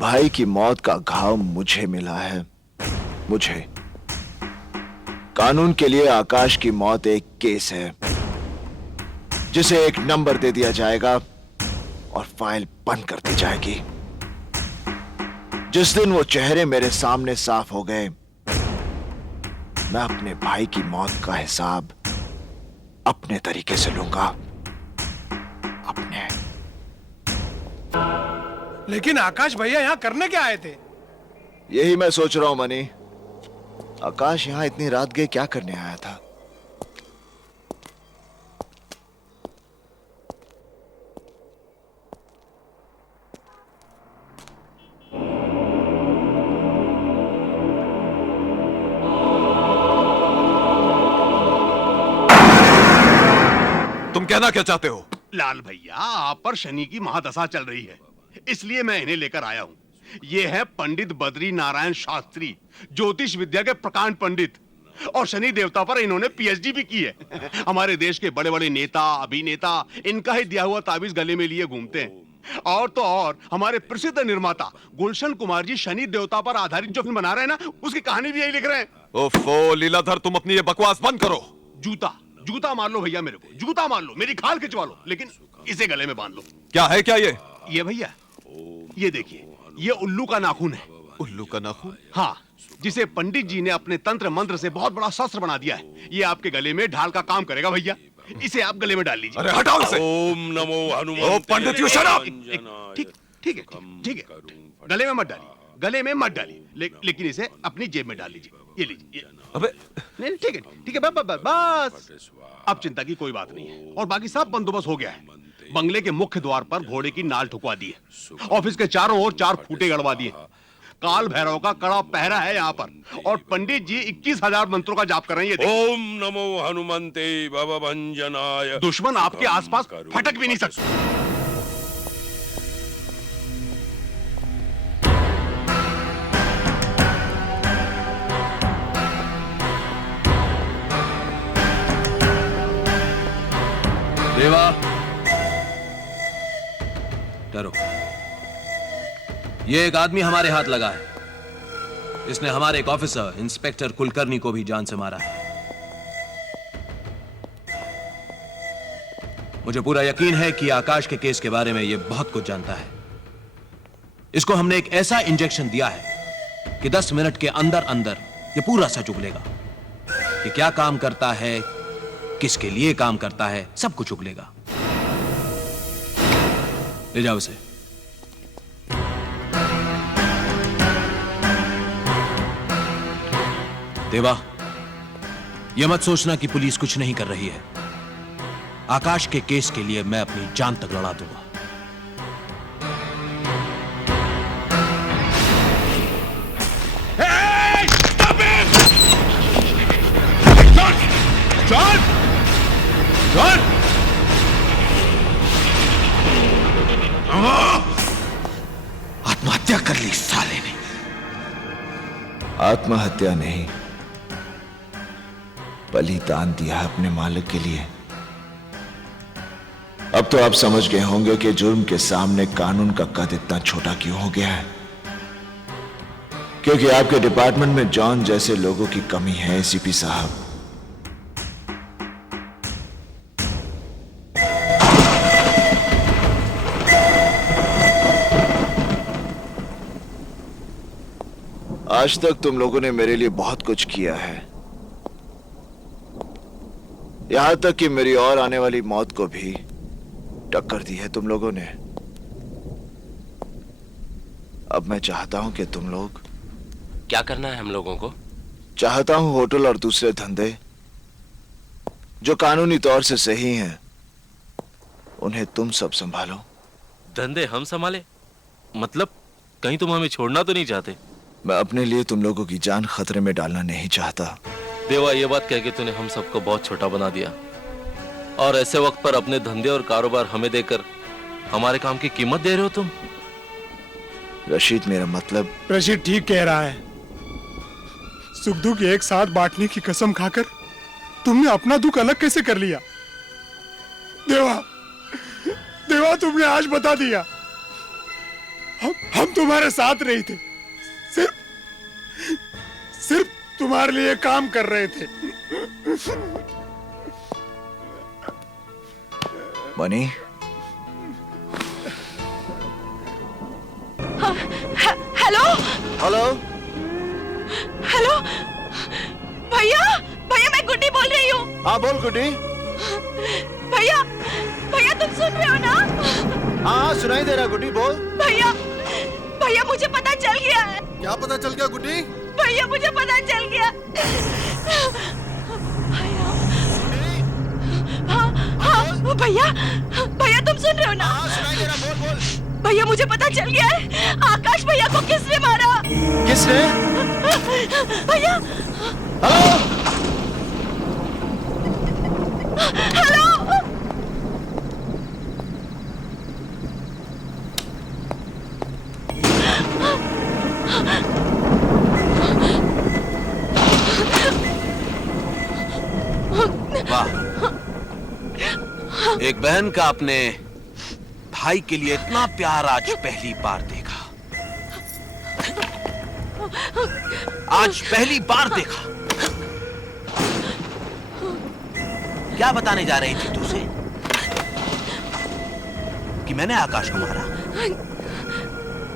भाई की मौत का घाव मुझे मिला है। मुझे। कानून के लिए आकाश की मौत एक केस है जिसे एक नंबर दे दिया जाएगा और फाइल बंद कर दी जाएगी। जिस दिन वो चेहरे मेरे सामने साफ हो गए, मैं अपने भाई की मौत का हिसाब अपने तरीके से लूंगा। अपने। लेकिन आकाश भैया यहाँ करने क्या आए थे? यही मैं सोच रहा हूं मनी। आकाश यहां इतनी रात गए क्या करने आया था? तुम कहना क्या चाहते हो? लाल भैया, आप पर शनि की महादशा चल रही है, इसलिए मैं इन्हें लेकर आया हूँ। ये है पंडित बद्री नारायण शास्त्री, ज्योतिष विद्या के प्रकांड पंडित, और शनि देवता पर इन्होंने पीएचडी भी की है। हमारे देश के बड़े बड़े नेता अभिनेता इनका ही दिया हुआ ताबीज गले में लिए घूमते हैं। और तो और हमारे प्रसिद्ध निर्माता गुलशन कुमार जी शनि देवता पर आधारित जो फिल्म बना रहे हैं ना, उसकी कहानी भी यही लिख रहे हैं। ओफो लीलाधर, तुम अपनी ये बकवास बंद करो। जूता जूता मार लो भैया, मेरे को जूता मार लो, मेरी खाल खिंचवा लो, लेकिन इसे गले में बांध लो। क्या है क्या ये भैया, ये देखिए, ये उल्लू का नाखून है। उल्लू का नाखून? हाँ, जिसे पंडित जी ने अपने तंत्र मंत्र से बहुत बड़ा शस्त्र बना दिया है। ये आपके गले में ढाल का काम करेगा भैया, इसे आप गले में डाल लीजिए। अरे हटाओ इसे। ओम नमो हनुमान। ओ पंडित, यू शट अप। ठीक ठीक है, ठीक है, गले में मत डालिए, गले में मत डालिए, लेकिन इसे अपनी जेब में डाल लीजिए। ये लीजिए। अबे नहीं, ठीक है, ठीक है, बस अब चिंता की कोई बात नहीं है। और बाकी सब बंदोबस्त हो गया है। बंगले के मुख्य द्वार पर घोड़े की नाल ठुकवा दी है। ऑफिस के चारों ओर 4 फूटे गड़वा दिए। काल भैरव का कड़ा पहरा है यहाँ पर, और पंडित जी 21,000 मंत्रों का जाप कर रहे हैं। ये ओम नमो हनुमंते भवभंजनाय। दुश्मन आपके आसपास फटक भी नहीं सकते। देवा, डरो। ये एक आदमी हमारे हाथ लगा है। इसने हमारे एक ऑफिसर इंस्पेक्टर कुलकर्णी को भी जान से मारा है। मुझे पूरा यकीन है कि आकाश के केस के बारे में यह बहुत कुछ जानता है। इसको हमने एक ऐसा इंजेक्शन दिया है कि 10 मिनट के अंदर अंदर यह पूरा सच उगलेगा कि क्या काम करता है, किसके लिए काम करता है, सब कुछ उगलेगा। ले जाओ इसे। देवा, यह मत सोचना कि पुलिस कुछ नहीं कर रही है। आकाश के केस के लिए मैं अपनी जान तक लड़ा दूंगा। आत्महत्या कर ली साले ने। आत्महत्या नहीं, बलिदान दिया अपने मालिक के लिए। अब तो आप समझ गए होंगे कि जुर्म के सामने कानून का कद इतना छोटा क्यों हो गया है। क्योंकि आपके डिपार्टमेंट में जॉन जैसे लोगों की कमी है एसीपी साहब। आज तक तुम लोगों ने मेरे लिए बहुत कुछ किया है, यहां तक कि मेरी और आने वाली मौत को भी टक्कर दी है तुम लोगों ने। अब मैं चाहता हूं कि तुम लोग। क्या करना है हम लोगों को? चाहता हूं होटल और दूसरे धंधे जो कानूनी तौर से सही हैं, उन्हें तुम सब संभालो। धंधे हम संभाले? मतलब कहीं तुम हमें छोड़ना तो नहीं चाहते? मैं अपने लिए तुम लोगों की जान खतरे में डालना नहीं चाहता। देवा, ये बात कह के तूने हम सबको बहुत छोटा बना दिया, और ऐसे वक्त पर अपने धंधे और कारोबार हमें देकर हमारे काम की कीमत दे रहे हो तुम। रशीद, मेरा मतलब। रशीद ठीक कह रहा है। सुख दुख एक साथ बांटने की कसम खाकर तुमने अपना दुख अलग कैसे कर लिया? देवा, देवा, तुमने आज बता दिया। हम तुम्हारे साथ नहीं थे, सिर्फ तुम्हारे लिए काम कर रहे थे। Money, hello hello. हेलो भैया, भैया मैं गुड्डी बोल रही हूँ। हाँ बोल गुड्डी। भैया, भैया तुम सुन रहे हो ना? हाँ सुनाई दे रहा गुड्डी, बोल। भैया, भैया मुझे पता चल गया है। क्या पता चल गया गुड्डी? भैया मुझे पता चल गया। हाँ, हाँ, भैया, भैया तुम सुन रहे हो ना? हाँ सुनाई दे रहा, बोल बोल। भैया मुझे पता चल गया है, आकाश भैया को किसने मारा? किसने? भैया। हेलो। हेलो। वाह, एक बहन का अपने भाई के लिए इतना प्यार आज पहली बार देखा। आज पहली बार देखा। क्या बताने जा रही थी तुझसे? कि मैंने आकाश को मारा?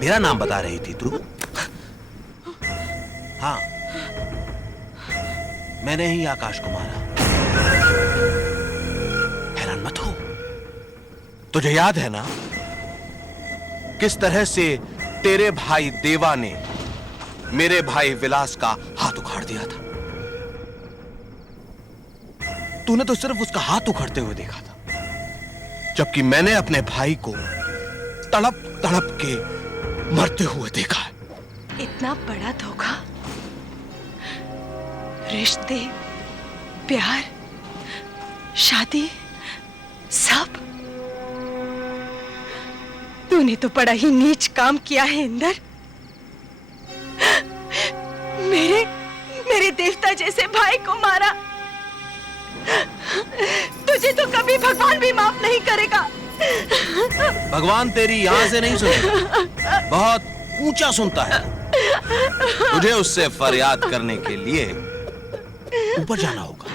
मेरा नाम बता रही थी तू? हाँ, मैंने ही आकाश को मारा। हैरान मत हो। तुझे याद है ना किस तरह से तेरे भाई देवा ने मेरे भाई विलास का हाथ उखाड़ दिया था? तूने तो सिर्फ उसका हाथ उखड़ते हुए देखा था, जबकि मैंने अपने भाई को तड़प तड़प के मरते हुए देखा है। इतना बड़ा धोखा, रिश्ते, प्यार, शादी, सब। तूने तो बड़ा ही नीच काम किया है इंदर। मेरे देवता जैसे भाई को मारा। तुझे तो कभी भगवान भी माफ नहीं करेगा। भगवान तेरी यहां से नहीं सुनेगा, बहुत ऊंचा सुनता है। तुझे उससे फरियाद करने के लिए ऊपर जाना होगा।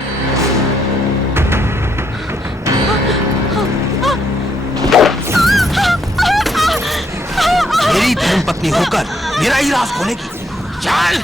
मेरी धर्मपत्नी होकर मेरा ही राज खोलेगी। चल।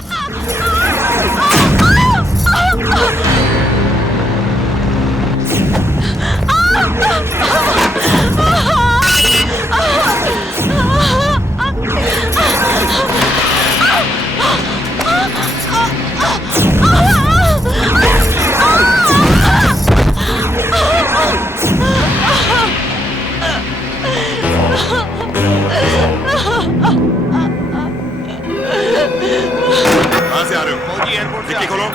कहाँ से आ रहे हो? डिक्की खोलो।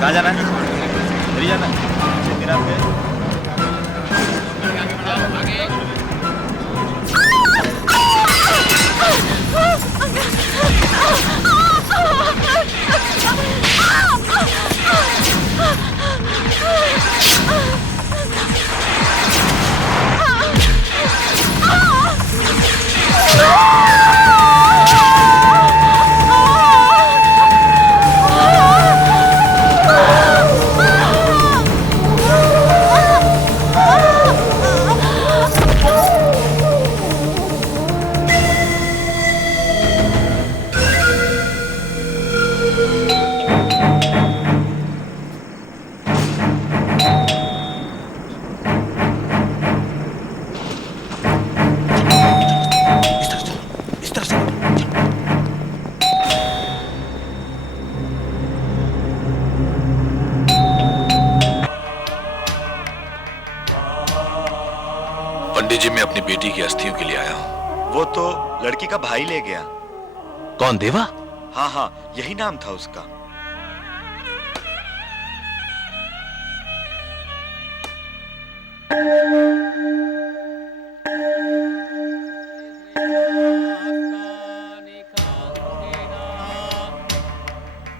कहाँ जाना है? दिल्ली जाना है? मेरा पंडित जी, मैं अपनी बेटी की अस्थियों के लिए आया हूँ। वो तो लड़की का भाई ले गया। कौन? देवा? हाँ हाँ, यही नाम था उसका।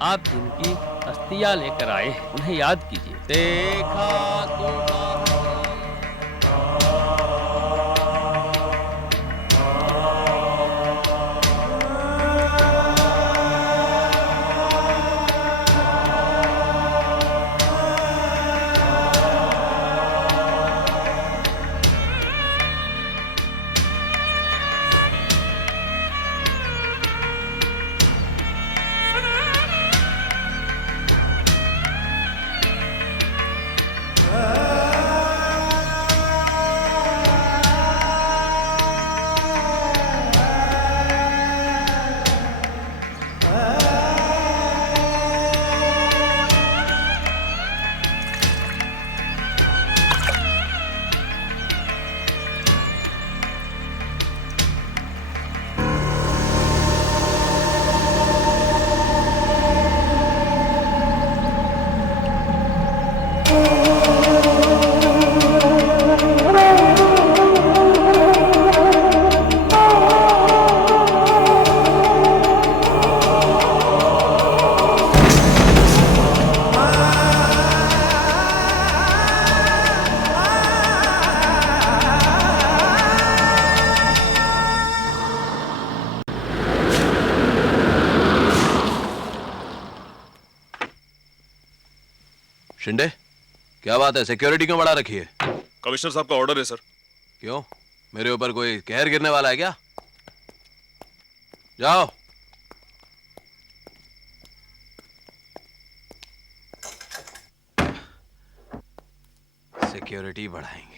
आप जिनकी अस्थियां लेकर आए हैं उन्हें याद कीजिए। देखा तो शिंदे, क्या बात है? सिक्योरिटी क्यों बढ़ा रखी है? कमिश्नर साहब का ऑर्डर है सर। क्यों? मेरे ऊपर कोई कहर गिरने वाला है क्या? जाओ। सिक्योरिटी बढ़ाएंगे।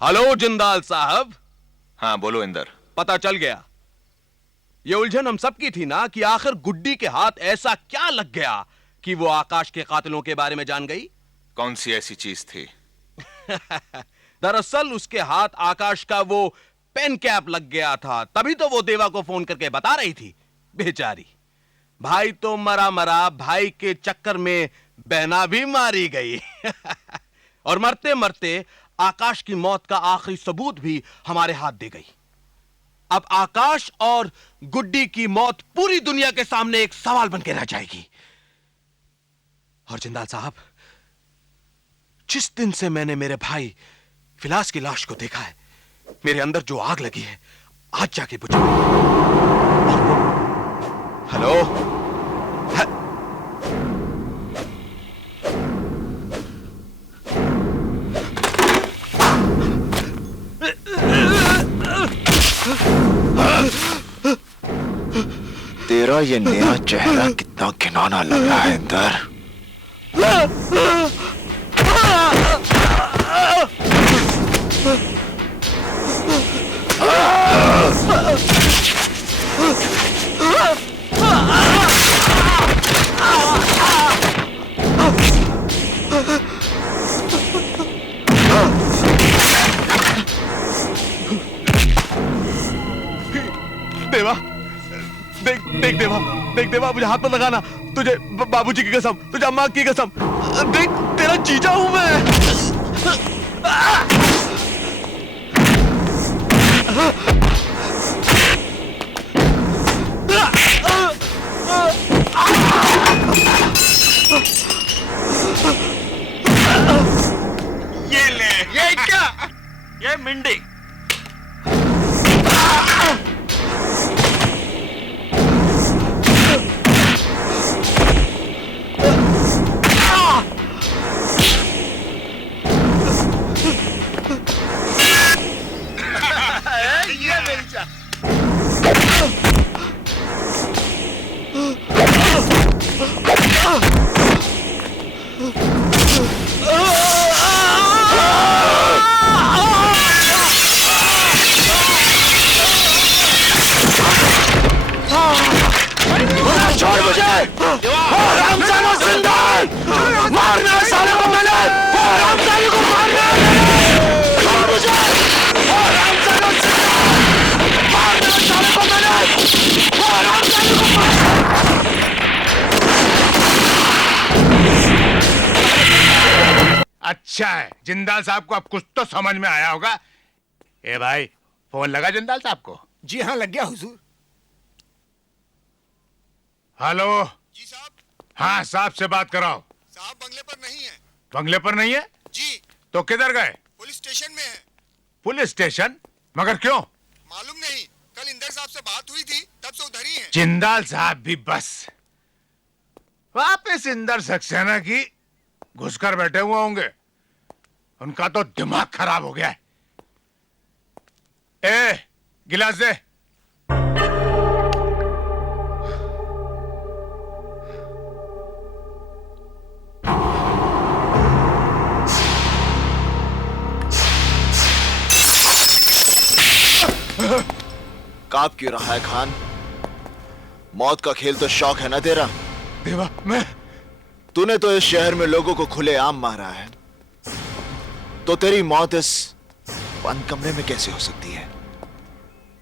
हेलो जिंदाल साहब। हाँ बोलो इंदर। पता चल गया। ये उलझन हम सबकी थी ना कि आखिर गुड्डी के हाथ ऐसा क्या लग गया कि वो आकाश के कातिलों के बारे में जान गई। कौन सी ऐसी चीज थी? दरअसल उसके हाथ आकाश का वो पेन कैप लग गया था, तभी तो वो देवा को फोन करके बता रही थी। बेचारी भाई तो मरा मरा, भाई के चक्कर में बहना भी मारी गई। और मरते मरते आकाश की मौत का आखिरी सबूत भी हमारे हाथ दे गई। अब आकाश और गुड्डी की मौत पूरी दुनिया के सामने एक सवाल बनकर रह जाएगी। और जिंदाल साहब, जिस दिन से मैंने मेरे भाई फिलास की लाश को देखा है, मेरे अंदर जो आग लगी है आज जाके बुझ गई। हेलो, तेरा ये नया चेहरा कितना घिनौना लग रहा है इंदर। देवा, देख देवा, देख देवा, मुझे हाथ मत लगाना। तुझे बाबूजी की कसम, तुझे अम्मा की कसम, देख तेरा जीजा हूं मैं। ये ले, ये क्या? ये मिंडी। अच्छा है, जिंदाल साहब को अब कुछ तो समझ में आया होगा। ए भाई, फोन लगा जिंदाल साहब को? जी हाँ, लग गया हुजूर। हेलो जी साहब। हाँ, साहब से बात कराओ। साहब बंगले पर नहीं है। बंगले पर नहीं है? जी। तो किधर गए? पुलिस स्टेशन में है। Police station? मगर क्यों? मालूम नहीं, कल इंदर साहब से बात हुई थी, तब से उधर ही है। जिंदाल साहब भी बस वापस इंदर सक्सेना की घुसकर बैठे हुए होंगे। उनका तो दिमाग खराब हो गया है। ए, गिलास दे। कांप क्यों रहा है खान? मौत का खेल तो शौक है ना तेरा? देवा, मैं तूने तो इस शहर में लोगों को खुलेआम मारा है, तो तेरी मौत इस बंद कमरे में कैसे हो सकती है?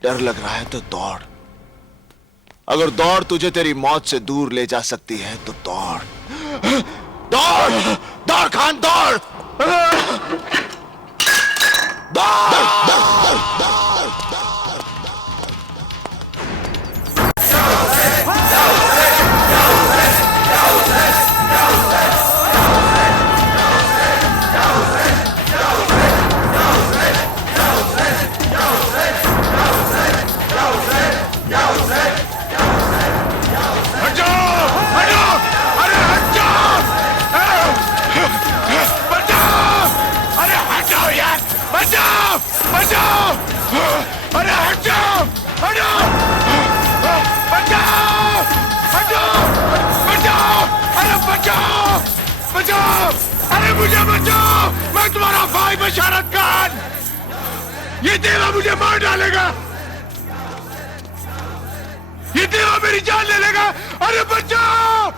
डर लग रहा है तो दौड़। अगर दौड़ तुझे तेरी मौत से दूर ले जा सकती है तो दौड़। दौड़ दौड़ खान, दौड़ दौड़। अरे मुझे बचाओ, मैं तुम्हारा भाई बशारत खान। ये देवा मुझे मार डालेगा, ये देवा मेरी जान ले लेगा। अरे बचाओ।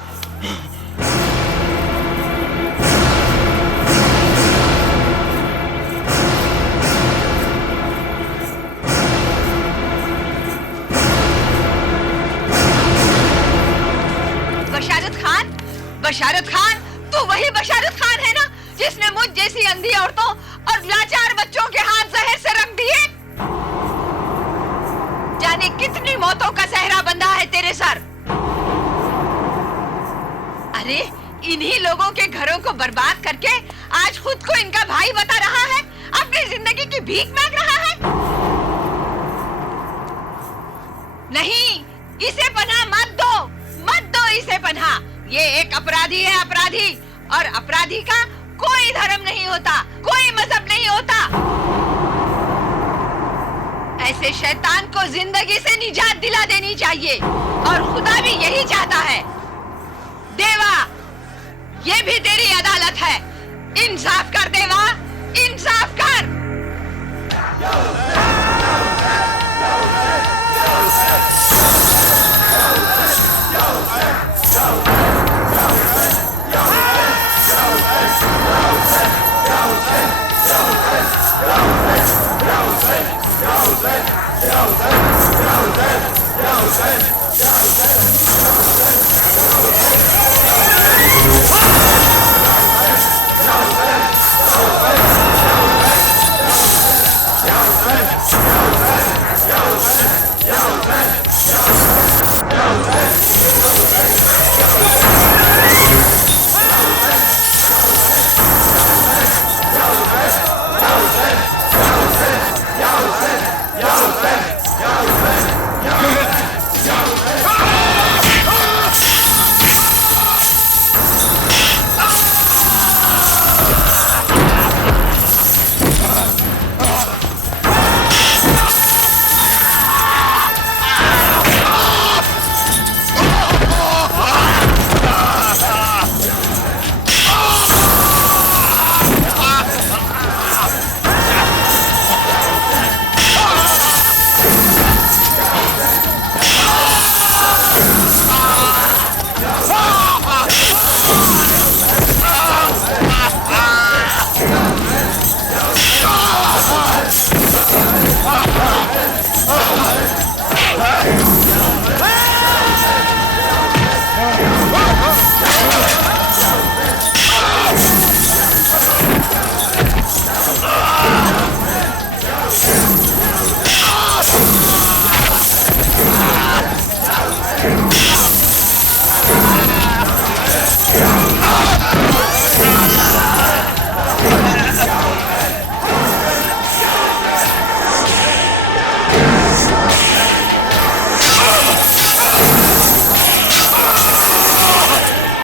बशारत खान, तू वही बशारत खान है ना जिसने मुझ जैसी अंधी औरतों और लाचार बच्चों के हाथ जहर से रख दिए? जाने कितनी मौतों का सहरा बंधा है तेरे सर। अरे इन्हीं लोगों के घरों को बर्बाद करके आज खुद को इनका भाई बता रहा है, अपनी जिंदगी की भीख मांग रहा है। नहीं, इसे पनाह मत दो इसे पनाह। ये एक अपराधी है, अपराधी। और अपराधी का कोई धर्म नहीं होता, कोई मजहब नहीं होता। ऐसे शैतान को जिंदगी से निजात दिला देनी चाहिए, और खुदा भी यही चाहता है। देवा, ये भी तेरी अदालत है। इंसाफ कर देवा, इंसाफ कर।